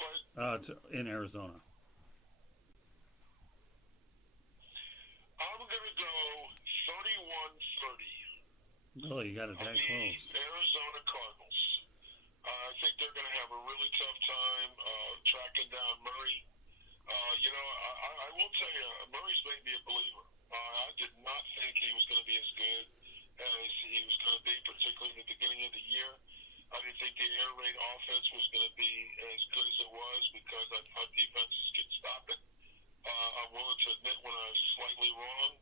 played? It's in Arizona. I'm going to go 31-30. Really, you got it that The close. Arizona Cardinals. I think they're going to have a really tough time tracking down Murray. I will tell you, Murray's made me a believer. I did not think he was going to be as good as he was going to be, particularly in the beginning of the year. I didn't think the air raid offense was going to be as good as it was because I thought defenses could stop it. I'm willing to admit when I was slightly wrong.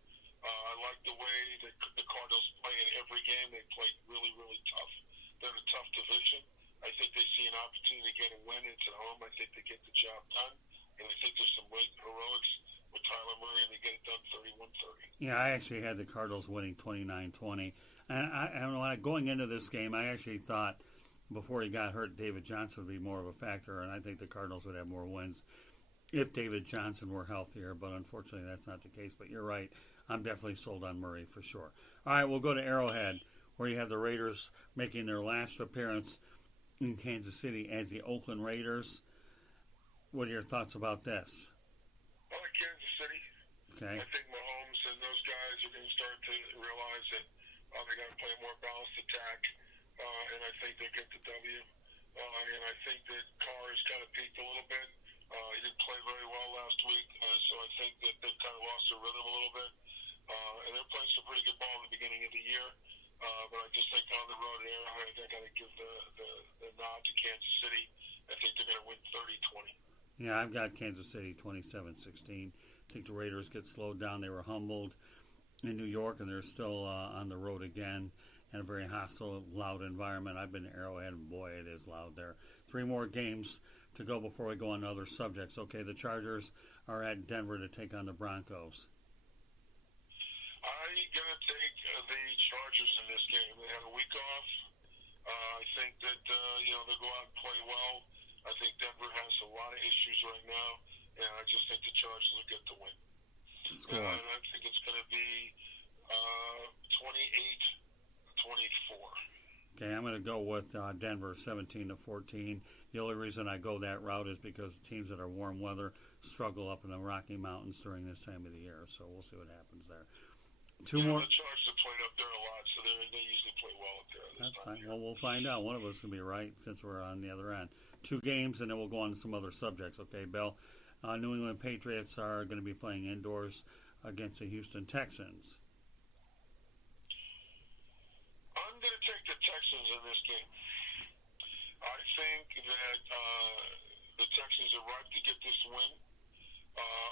I like the way that the Cardinals play in every game. They play really, really tough. They're in a tough division. I think they see an opportunity to get a win. It's at home. I think they get the job done. And I think there's some great heroics with Tyler Murray, and they get it done 31-30. Yeah, I actually had the Cardinals winning 29-20. And going into this game, I actually thought before he got hurt, David Johnson would be more of a factor, and I think the Cardinals would have more wins if David Johnson were healthier. But unfortunately, that's not the case. But you're right. I'm definitely sold on Murray for sure. All right, we'll go to Arrowhead, where you have the Raiders making their last appearance in Kansas City as the Oakland Raiders. What are your thoughts about this? I like Kansas City. Okay. I think Mahomes and those guys are going to start to realize that they got to play a more balanced attack, and I think they'll get the W. And I think that Carr has kind of peaked a little bit. He didn't play very well last week, so I think that they've kind of lost their rhythm a little bit. And they're playing some pretty good ball in the beginning of the year. But I just think on the road at Arrowhead, they're going to give the nod to Kansas City. I think they're going to win 30-20. Yeah, I've got Kansas City 27-16. I think the Raiders get slowed down. They were humbled in New York, and they're still on the road again in a very hostile, loud environment. I've been to Arrowhead, and boy, it is loud there. 3 more games to go before we go on to other subjects. Okay, the Chargers are at Denver to take on the Broncos. I'm going to take the Chargers in this game. They had a week off. I think that, they'll go out and play well. I think Denver has a lot of issues right now, and I just think the Chargers will get the win. Score. And I think it's going to be 28-24. Okay, I'm going to go with Denver 17-14. The only reason I go that route is because teams that are warm weather struggle up in the Rocky Mountains during this time of the year. So we'll see what happens there. Two more. The Chargers have played up there a lot, so they usually play well up there. That's fine. Well, we'll find out. One of us can be right since we're on the other end. 2 games, and then we'll go on to some other subjects. Okay, Bill? New England Patriots are going to be playing indoors against the Houston Texans. I'm going to take the Texans in this game. I think that the Texans are ripe to get this win.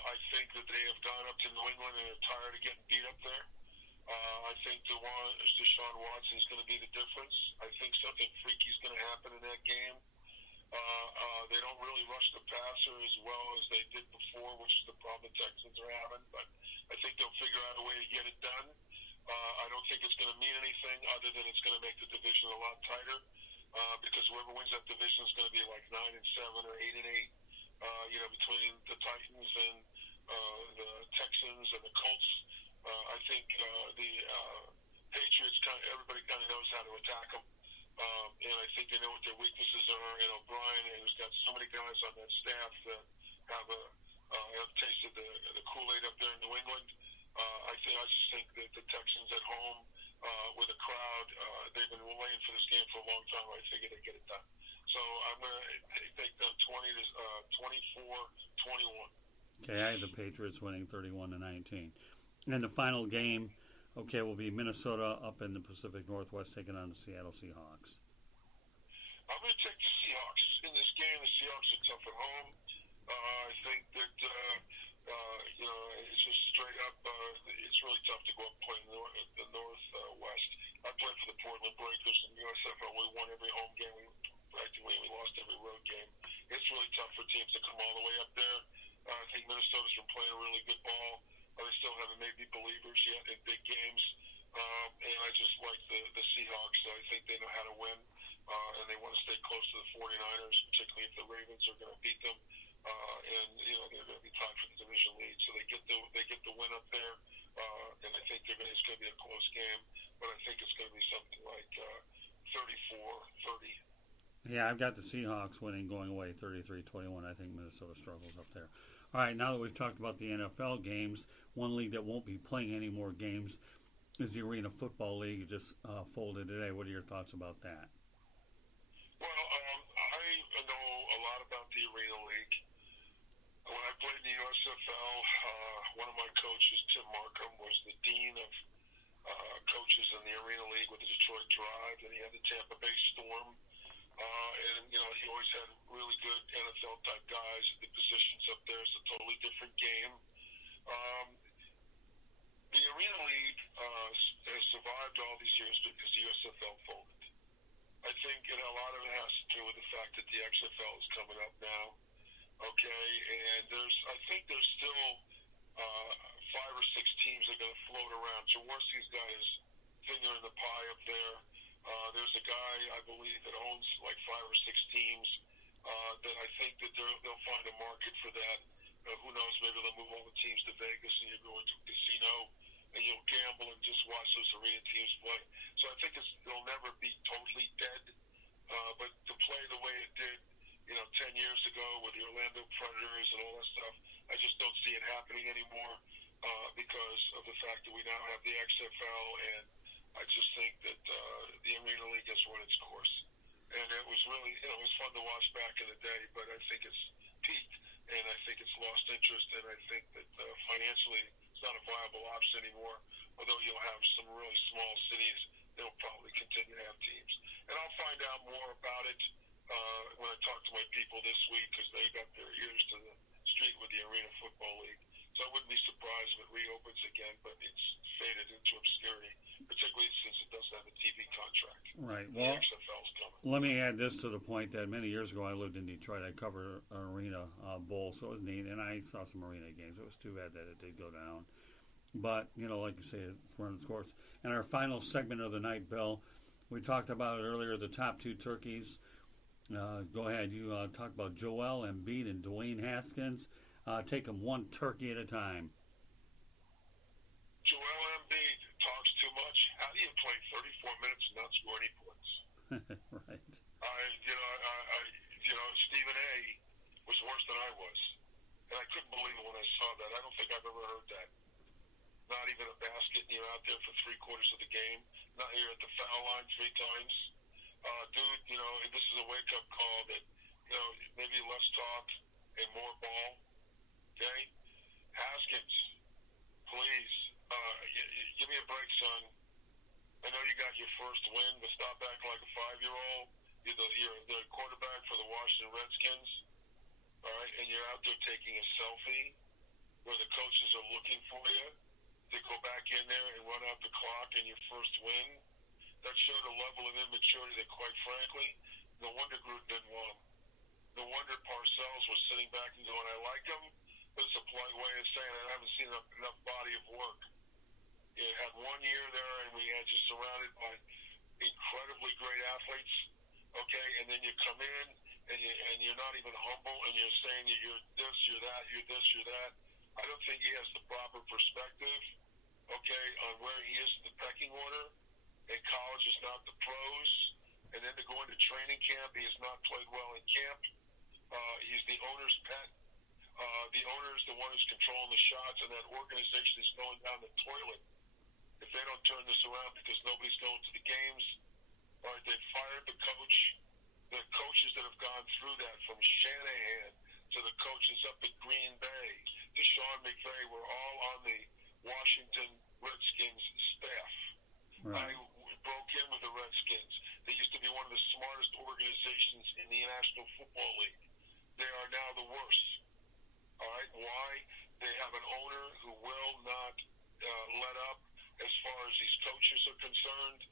I think that they have gone up to New England and are tired of getting beat up there. I think Deshaun Watson is going to be the difference. I think something freaky is going to happen in that game. They don't really rush the passer as well as they did before, which is the problem the Texans are having. But I think they'll figure out a way to get it done. I don't think it's going to mean anything other than it's going to make the division a lot tighter because whoever wins that division is going to be like 9-7 or 8-8. Between the Titans and the Texans and the Colts. I think the Patriots, everybody kind of knows how to attack them. And I think they know what their weaknesses are. And O'Brien, who's got so many guys on that staff that have tasted the Kool-Aid up there in New England. I just think that the Texans at home with a crowd, they've been waiting for this game for a long time. I figure they get it done. So I'm going to take them 24-21. Okay, I have the Patriots winning 31-19. And the final game, will be Minnesota up in the Pacific Northwest taking on the Seattle Seahawks. I'm going to take the Seahawks in this game. The Seahawks are tough at home. I think that, it's just straight up, it's really tough to go up and play in the Northwest. I played for the Portland Breakers in the USFL. We won every home game. We lost every road game. It's really tough for teams to come all the way up there. I think Minnesota's been playing a really good ball. They still haven't made me believers yet in big games. And I just like the Seahawks. I think they know how to win. And they want to stay close to the 49ers, particularly if the Ravens are going to beat them. And they're going to be tied for the division lead. So they get the win up there. And I think it's going to be a close game. But I think it's going to be something like 34-30. Yeah, I've got the Seahawks winning, going away 33-21. I think Minnesota struggles up there. All right, now that we've talked about the NFL games, one league that won't be playing any more games is the Arena Football League. It just folded today. What are your thoughts about that? Well, I know a lot about the Arena League. When I played in the USFL, one of my coaches, Tim Markham, was the dean of coaches in the Arena League with the Detroit Drive, and he had the Tampa Bay Storm. And, he always had really good NFL-type guys at the positions up there. It's a totally different game. The Arena League has survived all these years because the USFL folded. I think a lot of it has to do with the fact that the XFL is coming up now. Okay, and I think there's still 5 or 6 teams that are going to float around. Jaworski's got his finger in the pie up there. There's a guy, I believe, that owns like 5 or 6 teams that I think that they'll find a market for that. Who knows, maybe they'll move all the teams to Vegas and you go into a casino and you'll gamble and just watch those arena teams play. So I think it'll never be totally dead. But to play the way it did, 10 years ago with the Orlando Predators and all that stuff, I just don't see it happening anymore because of the fact that we now have the XFL, and I just think that the Arena League has run its course. And it was really, it was fun to watch back in the day, but I think it's peaked, and I think it's lost interest, and I think that financially it's not a viable option anymore, although you'll have some really small cities that will probably continue to have teams. And I'll find out more about it when I talk to my people this week, because they got their ears to the street with the Arena Football League. So I wouldn't be surprised if it reopens again, but it's faded into obscurity, particularly since it doesn't have a TV contract. Right. Well, the XFL's coming. Let me add this to the point that many years ago I lived in Detroit. I covered an Arena Bowl, so it was neat, and I saw some Arena games. It was too bad that it did go down. But, like you say, it's run its course. And our final segment of the night, Bill, we talked about it earlier, the top 2 turkeys. Go ahead. You talk about Joel Embiid and Dwayne Haskins. Take them one turkey at a time. Joel Embiid talks too much. How do you play 34 minutes and not score any points? Right. Stephen A. was worse than I was. And I couldn't believe it when I saw that. I don't think I've ever heard that. Not even a basket, and you're out there for 3/4 of the game. Not you're at the foul line 3 times. Dude, this is a wake-up call that, maybe less talk and more ball. Okay? Haskins, please, give me a break, son. I know you got your first win, but stop acting like a 5-year-old. You're the quarterback for the Washington Redskins, all right? And you're out there taking a selfie where the coaches are looking for you to go back in there and run out the clock in your first win. That showed a level of immaturity that, quite frankly, no wonder Gruden didn't want him. No wonder Parcells was sitting back and going, I like him, but it's a polite way of saying I haven't seen enough body of work. You had 1 year there, and we had you surrounded by incredibly great athletes, okay, and then you come in, and you're not even humble, and you're saying you're this, you're that, you're this, you're that. I don't think he has the proper perspective, okay, on where he is in the pecking order. And college is not the pros. And then to go into training camp, he has not played well in camp. He's the owner's pet. The owner is the one who's controlling the shots, and that organization is going down the toilet if they don't turn this around, because nobody's going to the games. All right, they've fired the coach. The coaches that have gone through that, from Shanahan to the coaches up at Green Bay to Sean McVay, were all on the Washington Redskins staff. Right. I broke in with the Redskins. They used to be one of the smartest organizations in the National Football League. They are now the worst. All right? Why? They have an owner who will not let up as far as these coaches are concerned.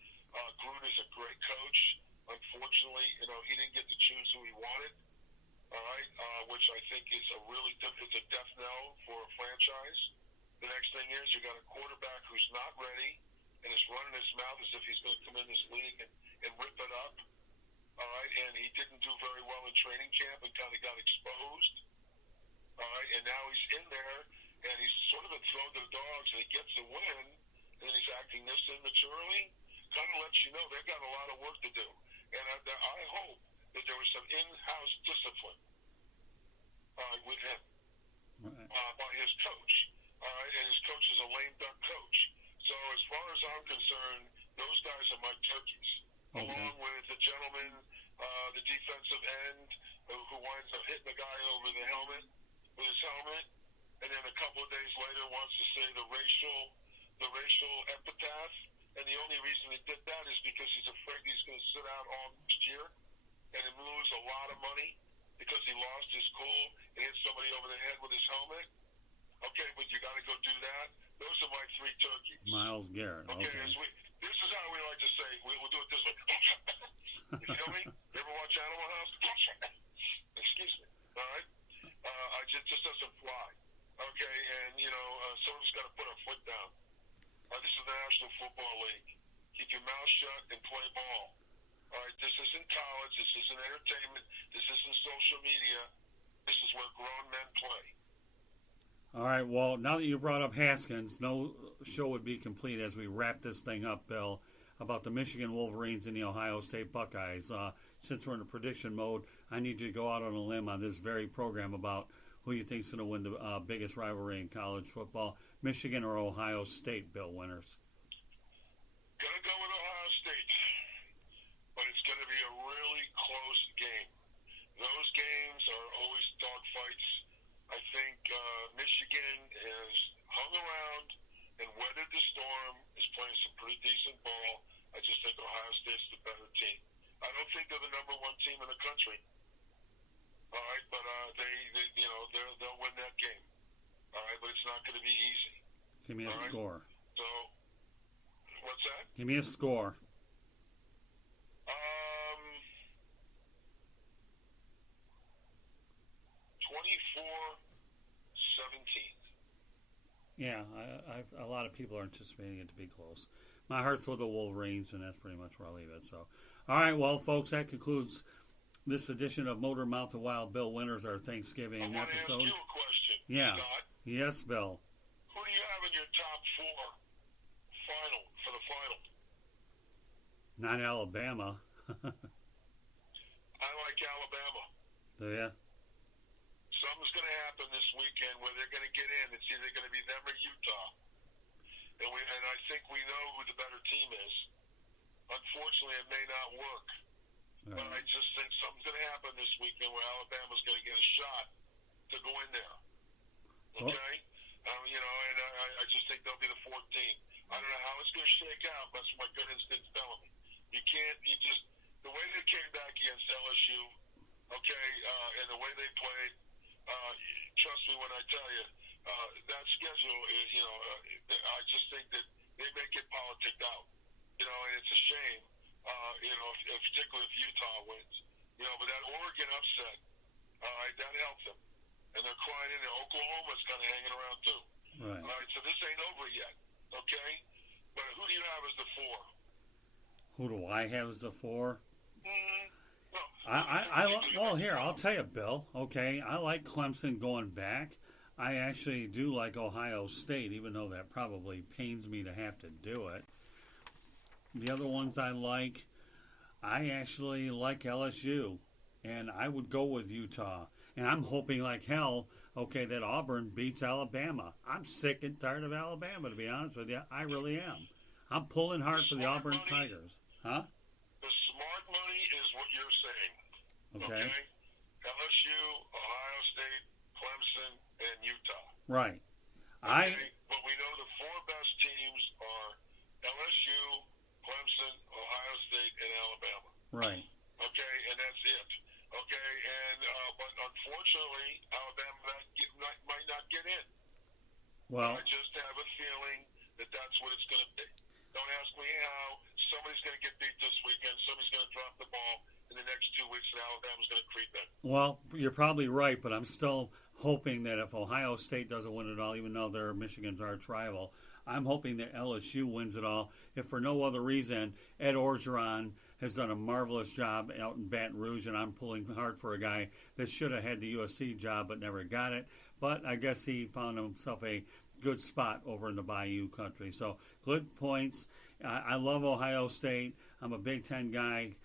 Gruden is a great coach. Unfortunately, he didn't get to choose who he wanted. All right? Which I think is it's a death knell for a franchise. The next thing is you got a quarterback who's not ready and is running his mouth as if he's going to come in this league and rip it up. All right, and he didn't do very well in training camp and kind of got exposed. All right, and now he's in there, and he's sort of been thrown to the dogs, and he gets the win, and then he's acting this immaturely. Kind of lets you know they've got a lot of work to do. And I hope that they're was some in-house discipline with him by his coach. And his coach is a lame duck coach. So as far as I'm concerned, those guys are my turkeys, along with the gentleman, the defensive end, who winds up hitting the guy over the helmet with his helmet, and then a couple of days later wants to say the racial epitaph. And the only reason he did that is because he's afraid he's going to sit out all next year and lose a lot of money because he lost his cool and hit somebody over the head with his helmet. Okay, but you got to go do that. Those are my three turkeys. Myles Garrett. Okay. This is how we like to say. We'll do it this way. You feel me? You ever watch Animal House? Excuse me. All right. It just doesn't fly. Okay, and someone's got to put our foot down. This is the National Football League. Keep your mouth shut and play ball. All right, this isn't college. This isn't entertainment. This isn't social media. This is where grown men play. All right, well, now that you brought up Haskins, no show would be complete as we wrap this thing up, Bill, about the Michigan Wolverines and the Ohio State Buckeyes. Since we're in a prediction mode, I need you to go out on a limb on this very program about who you think is going to win the biggest rivalry in college football, Michigan or Ohio State, Bill Winters? Going to go with Ohio State, but it's going to be a really close game. Those games are always dogfights. I think Michigan has hung around and weathered the storm, is playing some pretty decent ball. I just think Ohio State's the better team. I don't think they're the number one team in the country. All right, but they'll win that game. All right, but it's not going to be easy. Give me a score. So, what's that? Give me a score. 24-17. Yeah, a lot of people are anticipating it to be close. My heart's with the Wolverines, and that's pretty much where I'll leave it. So, all right, well, folks, that concludes this edition of Motor Mouth and Wild. Bill Winters, our Thanksgiving episode. I want to ask you a question, Yeah. Scott. Yes, Bill. Who do you have in your top four for the final? Not Alabama. I like Alabama. Do you? Something's going to happen this weekend where they're going to get in. It's either going to be them or Utah. And I think we know who the better team is. Unfortunately, it may not work. Right. But I just think something's going to happen this weekend where Alabama's going to get a shot to go in there. Okay? And I just think they'll be the fourth team. I don't know how it's going to shake out. That's what my gut instinct's telling me. The way they came back against LSU, okay, and the way they played, trust me when I tell you, that schedule is, I just think that they may get politicked out. And it's a shame, particularly if Utah wins. But that Oregon upset, that helped them. And they're crying in there. Oklahoma's kind of hanging around, too. Right. All right, so this ain't over yet, okay? But who do you have as the four? Who do I have as the four? Mm-hmm. Well, here, I'll tell you, Bill, okay? I like Clemson going back. I actually do like Ohio State, even though that probably pains me to have to do it. The other ones I actually like LSU, and I would go with Utah. And I'm hoping like hell, okay, that Auburn beats Alabama. I'm sick and tired of Alabama, to be honest with you. I really am. I'm pulling hard for the Auburn Tigers. Huh? The smart money is what you're saying. Okay. LSU, Ohio State, Clemson, and Utah. Right. Okay? But we know the four best teams are LSU, Clemson, Ohio State, and Alabama. Right. Okay, and that's it. Okay, and but unfortunately, Alabama might not get in. Well, I just have a feeling that that's what it's going to be. Don't ask me how. Somebody's going to get beat this weekend. Somebody's going to drop the ball in the next 2 weeks, and Alabama's going to creep in. Well, you're probably right, but I'm still hoping that if Ohio State doesn't win it all, even though they're Michigan's arch rival, I'm hoping that LSU wins it all. If for no other reason, Ed Orgeron has done a marvelous job out in Baton Rouge, and I'm pulling hard for a guy that should have had the USC job but never got it. But I guess he found himself a good spot over in the Bayou country. So good points. I love Ohio State. I'm a Big Ten guy.